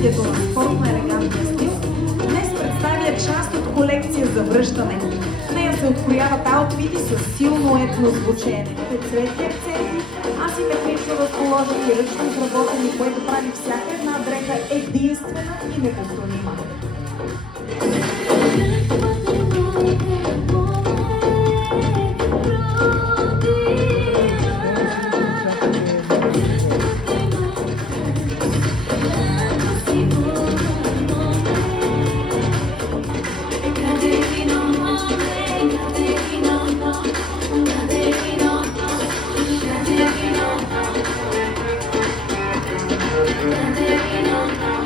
развитието на спортно-елегантния стил, днес представя част от колекция за връщане. В нея се открояват аутфити с силно етно звучене, цветни акценти, асиметрично разположени и ръчно изработени, което прави всяка една дреха единствена и неповторима. Caterina.